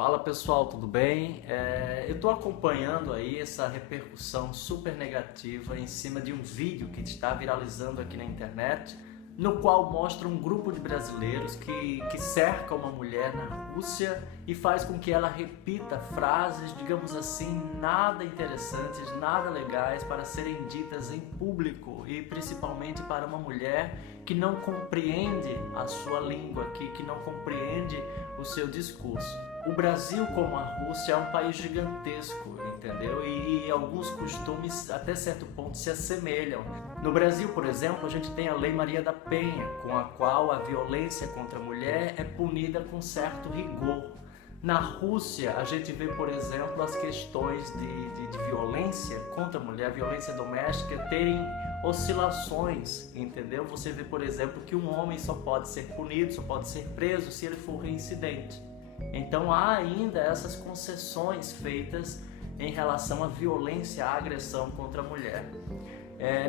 Fala pessoal, tudo bem? Eu estou acompanhando aí essa repercussão super negativa em cima de um vídeo que está viralizando aqui na internet, no qual mostra um grupo de brasileiros que cerca uma mulher na Rússia e faz com que ela repita frases, digamos assim, nada interessantes, nada legais para serem ditas em público e principalmente para uma mulher que não compreende a sua língua, que não compreende o seu discurso. O Brasil, como a Rússia, é um país gigantesco, entendeu? E alguns costumes, até certo ponto, se assemelham. No Brasil, por exemplo, a gente tem a Lei Maria da Penha, com a qual a violência contra a mulher é punida com certo rigor. Na Rússia, a gente vê, por exemplo, as questões de violência contra a mulher, violência doméstica, terem oscilações, entendeu? Você vê, por exemplo, que um homem só pode ser punido, só pode ser preso se ele for reincidente. Então há ainda essas concessões feitas em relação à violência, à agressão contra a mulher.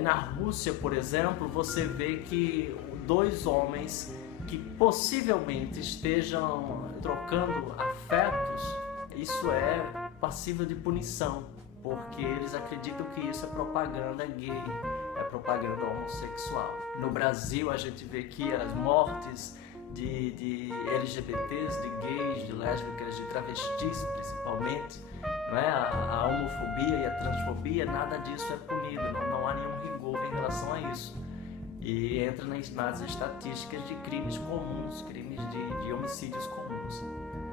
Na Rússia, por exemplo, você vê que dois homens que possivelmente estejam trocando afetos, isso é passível de punição, porque eles acreditam que isso é propaganda gay, é propaganda homossexual. No Brasil, a gente vê que as mortes de LGBTs, de gays, de lésbicas, de travestis principalmente, não é? A homofobia e a transfobia, nada disso é punido, não há nenhum rigor em relação a isso. E entra nas estatísticas de crimes comuns, crimes de homicídios comuns.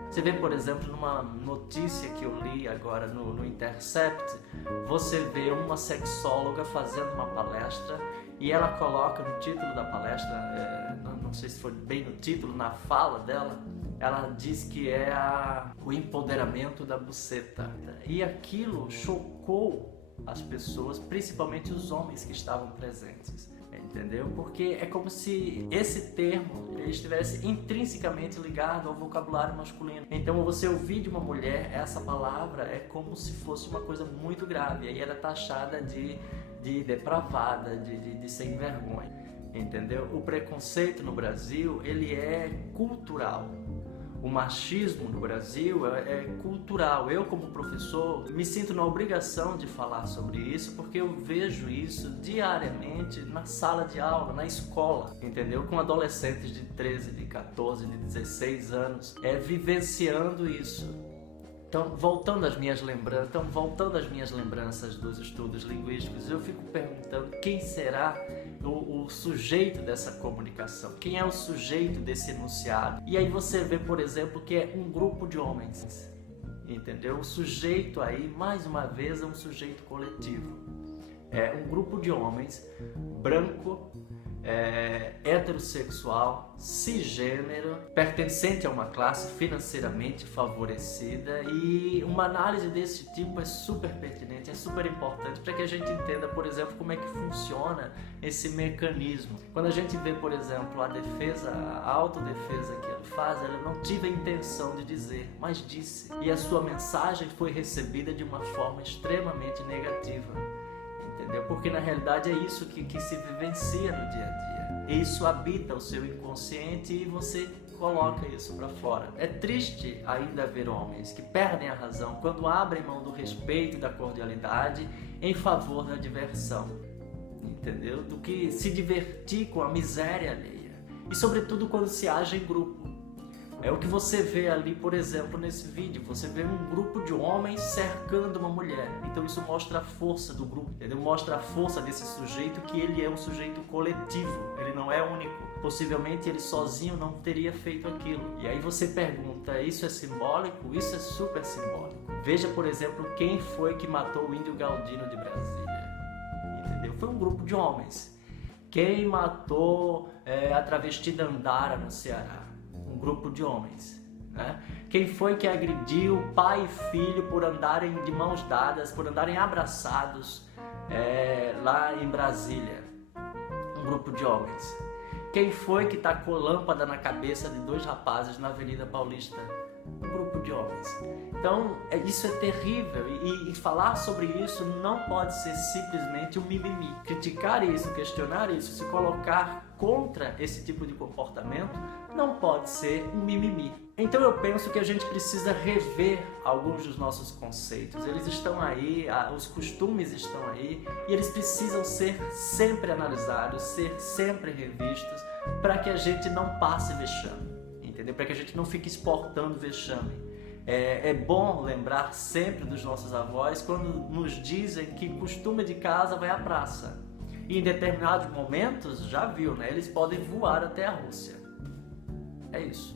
Você vê, por exemplo, numa notícia que eu li agora no Intercept, você vê uma sexóloga fazendo uma palestra e ela coloca no título da palestra, não sei se foi bem no título, na fala dela, ela diz que é o empoderamento da buceta. E aquilo chocou as pessoas, principalmente os homens que estavam presentes. Entendeu? Porque é como se esse termo estivesse intrinsecamente ligado ao vocabulário masculino. Então, você ouvir de uma mulher essa palavra é como se fosse uma coisa muito grave. E aí ela é taxada de depravada, de sem vergonha. Entendeu? O preconceito no Brasil, ele é cultural. O machismo no Brasil é cultural. Eu, como professor, me sinto na obrigação de falar sobre isso porque eu vejo isso diariamente na sala de aula, na escola, entendeu? Com adolescentes de 13, de 14, de 16 anos, vivenciando isso. Então, voltando às minhas lembranças dos estudos linguísticos, eu fico perguntando quem será o sujeito dessa comunicação, quem é o sujeito desse enunciado. E aí você vê, por exemplo, que é um grupo de homens, entendeu? O sujeito aí, mais uma vez, é um sujeito coletivo. É um grupo de homens, branco, heterossexual, cisgênero, pertencente a uma classe financeiramente favorecida, e uma análise desse tipo é super pertinente, é super importante para que a gente entenda, por exemplo, como é que funciona esse mecanismo. Quando a gente vê, por exemplo, a autodefesa que ele faz, ela não tive a intenção de dizer, mas disse, e a sua mensagem foi recebida de uma forma extremamente negativa. Entendeu? Porque na realidade é isso que se vivencia no dia a dia. Isso habita o seu inconsciente e você coloca isso para fora. É triste ainda ver homens que perdem a razão quando abrem mão do respeito e da cordialidade em favor da diversão. Entendeu? Do que se divertir com a miséria alheia. E sobretudo quando se age em grupo. É o que você vê ali, por exemplo, nesse vídeo. Você vê um grupo de homens cercando uma mulher. Então isso mostra a força do grupo, entendeu? Mostra a força desse sujeito, que ele é um sujeito coletivo. Ele não é único. Possivelmente ele sozinho não teria feito aquilo. E aí você pergunta, isso é simbólico? Isso é super simbólico. Veja, por exemplo, quem foi que matou o índio Galdino de Brasília. Entendeu? Foi um grupo de homens. Quem matou a travesti Dandara no Ceará? Um grupo de homens, né? Quem foi que agrediu pai e filho por andarem de mãos dadas, por andarem abraçados lá em Brasília? Um grupo de homens. Quem foi que tacou lâmpada na cabeça de dois rapazes na Avenida Paulista? Um grupo de homens. Então, isso é terrível e falar sobre isso não pode ser simplesmente um mimimi. Criticar isso, questionar isso, se colocar contra esse tipo de comportamento não pode ser um mimimi. Então eu penso que a gente precisa rever alguns dos nossos conceitos. Eles estão aí, os costumes estão aí e eles precisam ser sempre analisados, ser sempre revistos para que a gente não passe vexame, entendeu? Para que a gente não fique exportando vexame. É bom lembrar sempre dos nossos avós quando nos dizem que costume de casa vai à praça. E em determinados momentos, já viu, né? Eles podem voar até a Rússia. É isso.